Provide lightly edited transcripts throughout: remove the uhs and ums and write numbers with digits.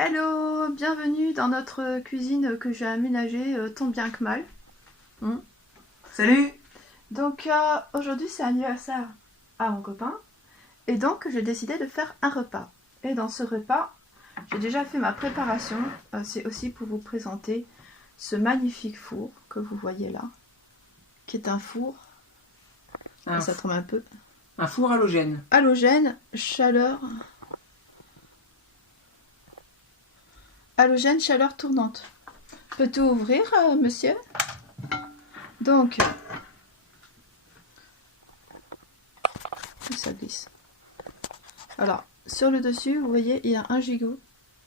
Hello, bienvenue dans notre cuisine que j'ai aménagée tant bien que mal. Salut! Donc aujourd'hui c'est anniversaire à mon copain et donc j'ai décidé de faire un repas. Et dans ce repas, j'ai déjà fait ma préparation. C'est aussi pour vous présenter ce magnifique four que vous voyez là, qui est un four. Ça tombe un peu. Un four halogène. Halogène, chaleur. Halogène, chaleur tournante. Peux-tu ouvrir, monsieur? Donc, ça glisse. Alors, sur le dessus, vous voyez, il y a un gigot.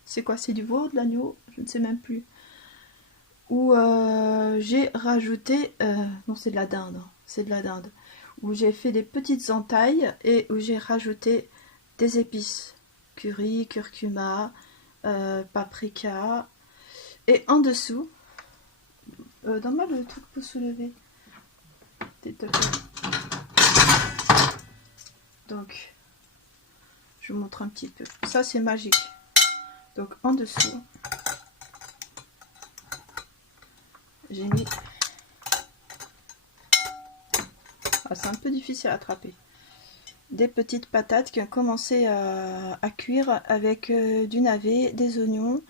C'est quoi? C'est du veau, de l'agneau? Je ne sais même plus. Où j'ai rajouté... non, c'est de la dinde. C'est de la dinde. Où j'ai fait des petites entailles et où j'ai rajouté des épices. Curry, curcuma, paprika. Et en dessous... donne-moi le truc pour soulever. Donc, je vous montre un petit peu. Ça, c'est magique. Donc, en dessous, j'ai mis... Ah, c'est un peu difficile à attraper. Des petites patates qui ont commencé à cuire avec du navet, des oignons,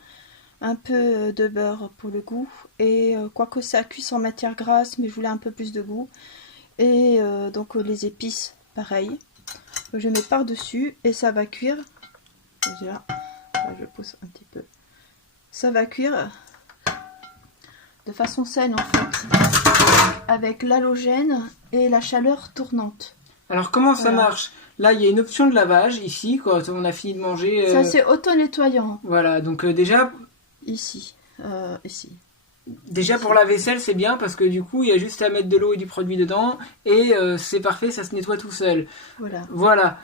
un peu de beurre pour le goût. Et quoique ça cuit sans matière grasse, mais je voulais un peu plus de goût. Et donc les épices, pareil. Je mets par-dessus et ça va cuire. Déjà, là, je pousse un petit peu. Ça va cuire de façon saine en fait, avec l'halogène et la chaleur tournante. Alors comment ça marche? Là, il y a une option de lavage ici quand on a fini de manger. Ça c'est auto-nettoyant. Voilà, donc déjà. Ici, ici. Déjà pour la vaisselle c'est bien parce que du coup il y a juste à mettre de l'eau et du produit dedans et c'est parfait, ça se nettoie tout seul. Voilà.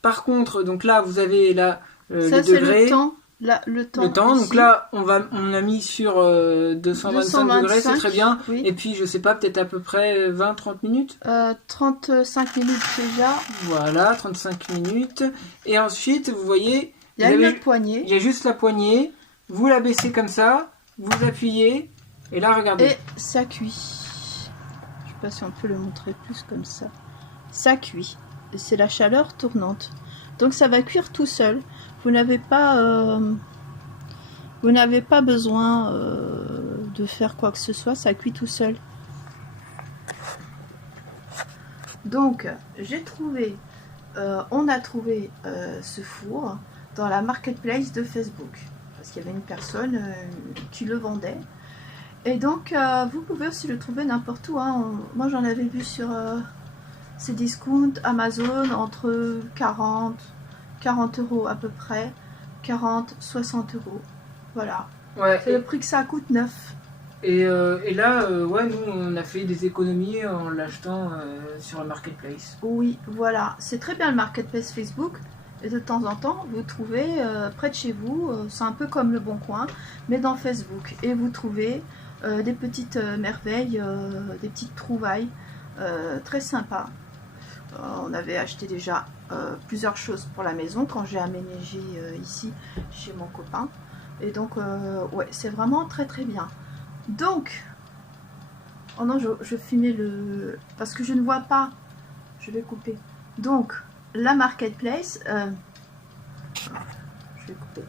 Par contre, donc là vous avez là ça, les degrés. Le temps. Donc là on a mis sur 225 degrés, c'est très bien. Oui. Et puis je sais pas, peut-être à peu près 20-30 minutes. 35 minutes déjà. Voilà, 35 minutes. Et ensuite vous voyez, il y a une poignée. Il y a juste la poignée. Vous la baissez comme ça. Vous appuyez, et là, regardez. Et ça cuit. Je sais pas si on peut le montrer plus comme ça. Ça cuit. C'est la chaleur tournante. Donc ça va cuire tout seul. Vous n'avez pas besoin de faire quoi que ce soit. Ça cuit tout seul. Donc, on a trouvé ce four dans la marketplace de Facebook. Parce qu'il y avait une personne qui le vendait. Et donc, vous pouvez aussi le trouver n'importe où. Hein. Moi, j'en avais vu sur ces discounts Amazon entre 40 € à peu près. 40, 60 €. Voilà. Ouais, c'est le prix que ça coûte neuf. Et là, ouais, nous, on a fait des économies en l'achetant sur la marketplace. Oui, voilà. C'est très bien le marketplace Facebook. Et de temps en temps, vous trouvez près de chez vous, c'est un peu comme le Bon Coin, mais dans Facebook. Et vous trouvez des petites merveilles, des petites trouvailles très sympas. On avait acheté déjà plusieurs choses pour la maison quand j'ai aménagé ici chez mon copain. Et donc, ouais, c'est vraiment très très bien. Donc, oh non, je filmais le... parce que je ne vois pas. Je vais couper. Donc, la marketplace, je vais couper.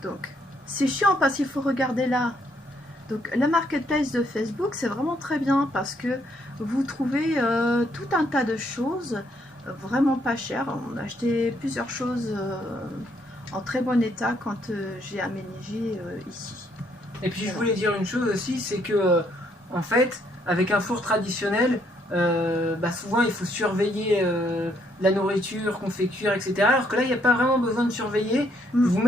Donc, c'est chiant parce qu'il faut regarder là. Donc, la marketplace de Facebook, c'est vraiment très bien parce que vous trouvez tout un tas de choses vraiment pas chères. On a acheté plusieurs choses en très bon état quand j'ai aménagé ici. Et puis, je voulais dire une chose aussi, c'est que, en fait, avec un four traditionnel, souvent il faut surveiller la nourriture qu'on fait cuire, etc. Alors que là il n'y a pas vraiment besoin de surveiller. Vous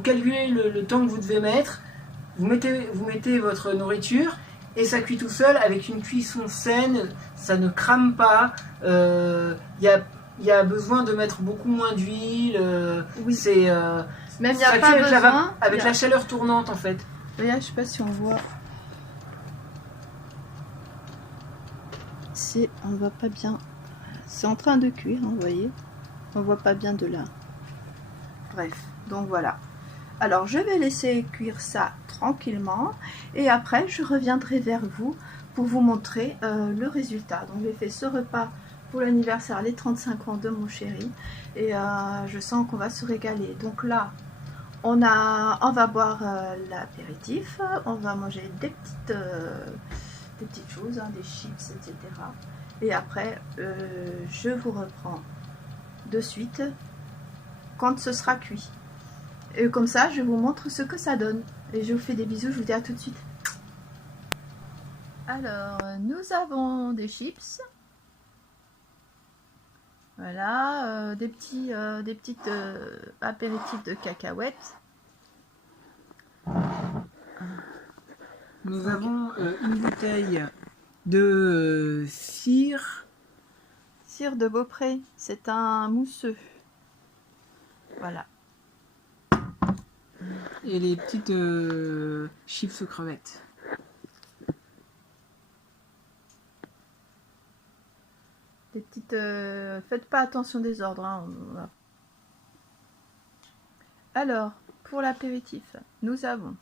calculez le temps que vous devez mettre, vous mettez votre nourriture et ça cuit tout seul avec une cuisson saine, ça ne crame pas. Il y a besoin de mettre beaucoup moins d'huile. Oui. C'est même il n'y a pas besoin avec la chaleur tournante en fait. Regarde, je sais pas si on voit. On voit pas bien, c'est en train de cuire, hein, vous voyez, on voit pas bien de là. Bref, donc voilà. Alors je vais laisser cuire ça tranquillement et après je reviendrai vers vous pour vous montrer le résultat. Donc j'ai fait ce repas pour l'anniversaire, les 35 ans de mon chéri, et je sens qu'on va se régaler. Donc là on va boire l'apéritif, on va manger des petites choses, hein, des chips, etc. Et après je vous reprends de suite quand ce sera cuit. Et comme ça, je vous montre ce que ça donne. Et je vous fais des bisous, je vous dis à tout de suite. Alors, nous avons des chips. Voilà, des petites apéritifs de cacahuètes. Nous avons une bouteille de cire. Cire de Beaupré, c'est un mousseux. Voilà. Et les petites chips aux crevettes. Des petites... faites pas attention des ordres. Hein. Alors, pour l'apéritif, nous avons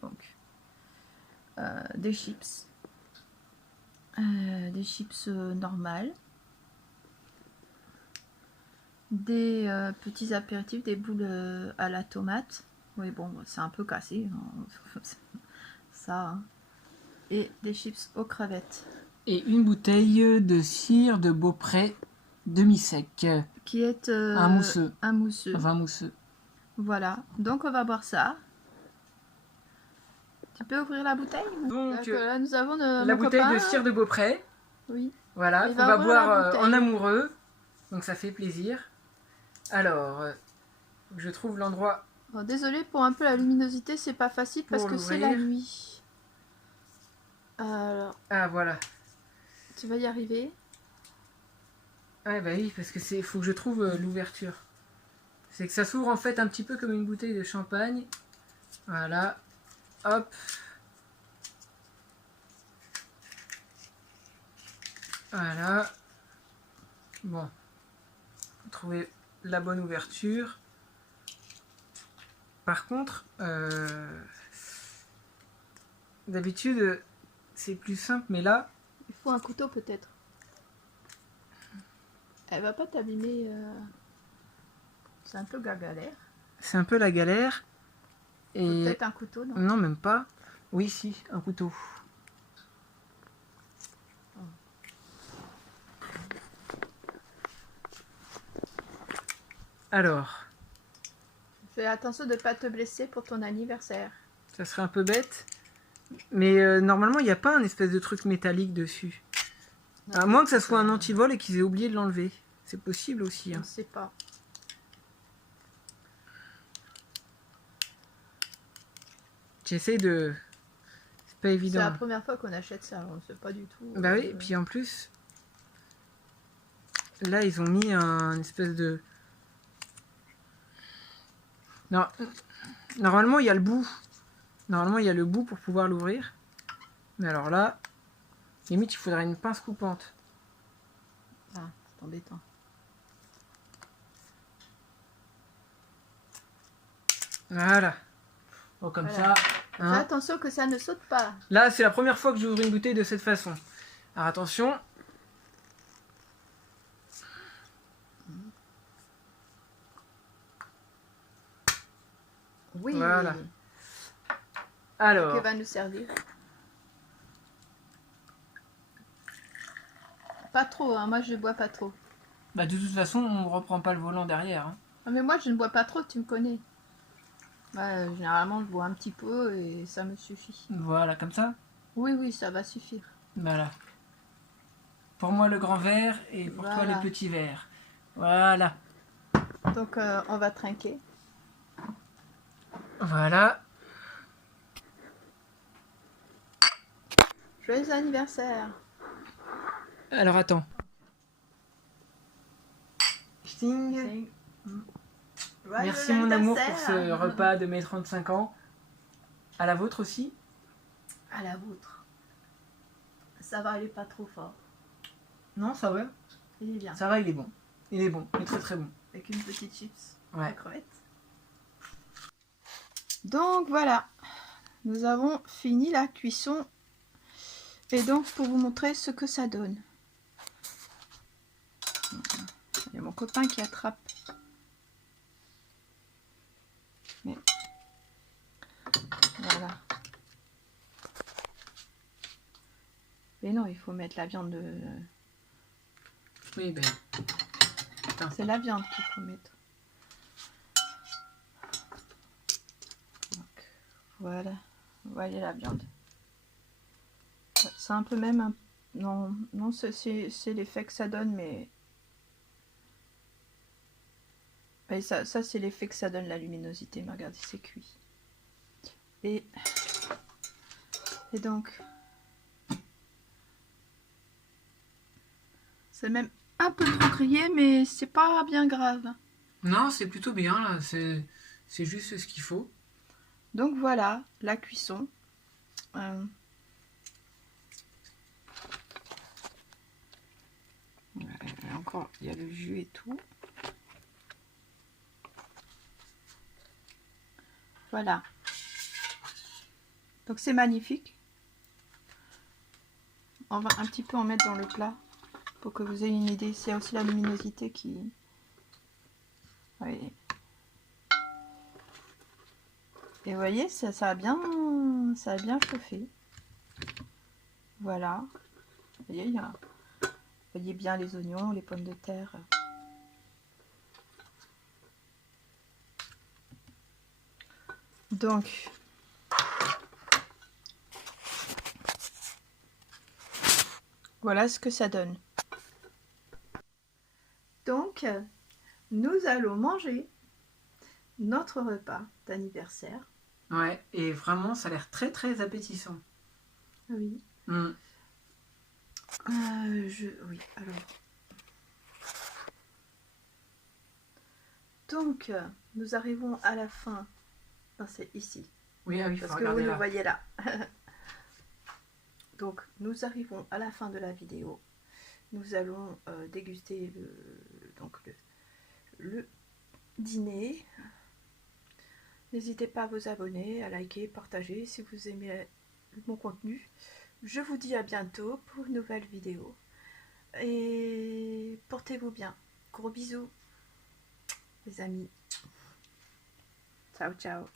donc des chips. Des chips normales. Des petits apéritifs, des boules à la tomate. Oui, bon, c'est un peu cassé. Hein. Ça. Hein. Et des chips aux crevettes. Et une bouteille de cire de Beaupré demi-sec. Qui est un mousseux. Un mousseux. Enfin, mousseux. Voilà. Donc, on va boire ça. Tu peux ouvrir la bouteille? Donc, là, nous avons la bouteille copain. De cire de Beaupré. Oui. Voilà, qu'on va boire en amoureux. Donc, ça fait plaisir. Alors, faut que je trouve l'endroit. Bon, désolée pour un peu la luminosité, c'est pas facile parce que c'est la nuit. Alors. Ah, voilà. Tu vas y arriver. Ah bah oui, parce que faut que je trouve l'ouverture. C'est que ça s'ouvre en fait un petit peu comme une bouteille de champagne. Voilà. Hop. Voilà. Bon. Faut trouver la bonne ouverture. Par contre, d'habitude, c'est plus simple, mais là... Il faut un couteau peut-être. Elle va pas t'abîmer. C'est un peu galère. C'est un peu la galère. Et... Peut-être un couteau, non? Non, même pas. Oui, si, un couteau. Oh. Alors... Fais attention de ne pas te blesser pour ton anniversaire. Ça serait un peu bête. Mais normalement, il n'y a pas un espèce de truc métallique dessus. Non, à moins que ça soit un antivol et qu'ils aient oublié de l'enlever. C'est possible aussi. Je Hein. ne sais pas. J'essaie de... C'est pas évident. C'est la première fois qu'on achète ça. On ne sait pas du tout. Bah oui, et puis en plus... Là, ils ont mis un espèce de... Non. Normalement, il y a le bout. Normalement, il y a le bout pour pouvoir l'ouvrir. Mais alors là, limite, il faudrait une pince coupante. Ah, c'est embêtant. Voilà. Bon, comme voilà. Ça. Hein. Fais attention que ça ne saute pas. Là, c'est la première fois que j'ouvre une bouteille de cette façon. Alors attention. Oui. Voilà. Alors. Que va nous servir? Pas trop, hein. Moi je bois pas trop. Bah de toute façon, on reprend pas le volant derrière. Hein. Ah, mais moi je ne bois pas trop, tu me connais. Bah, généralement je bois un petit peu et ça me suffit. Voilà, comme ça? Oui, oui, ça va suffire. Voilà. Pour moi le grand verre et pour toi les petits verres. Voilà. Donc on va trinquer. Voilà. Joyeux anniversaire. Alors attends. Sting. Merci mon amour pour ce repas de mes 35 ans. À la vôtre aussi? À la vôtre. Ça va aller pas trop fort. Non, ça va. Il est bien. Ça va, il est bon. Il est bon, il est très très bon. Avec une petite chips. Ouais. Crevette. Donc voilà, nous avons fini la cuisson. Et donc pour vous montrer ce que ça donne. Il y a mon copain qui attrape. Mais voilà. Mais non, il faut mettre la viande de... Oui, ben. C'est la viande qu'il faut mettre. Donc, voilà. Vous voyez la viande. C'est un peu même... Non, non, c'est l'effet que ça donne, mais... Et ça c'est l'effet que ça donne, la luminosité. Mais regardez, c'est cuit. Et donc... C'est même un peu trop grillé, mais c'est pas bien grave. Non, c'est plutôt bien, là. C'est juste ce qu'il faut. Donc voilà, la cuisson. Encore, il y a le jus et tout. Voilà. Donc c'est magnifique. On va un petit peu en mettre dans le plat pour que vous ayez une idée. C'est aussi la luminosité qui... Oui. Et vous voyez, ça a bien chauffé. Voilà. Vous voyez, vous voyez bien les oignons, les pommes de terre. Donc, voilà ce que ça donne. Donc, nous allons manger notre repas d'anniversaire. Ouais, et vraiment, ça a l'air très très appétissant. Oui. Mm. Oui, alors. Donc, nous arrivons à la fin. Non, c'est ici. Oui, ah oui, parce que vous le voyez là. Donc, nous arrivons à la fin de la vidéo. Nous allons déguster le dîner. N'hésitez pas à vous abonner, à liker, partager si vous aimez mon contenu. Je vous dis à bientôt pour une nouvelle vidéo. Et portez-vous bien. Gros bisous, les amis. Ciao, ciao.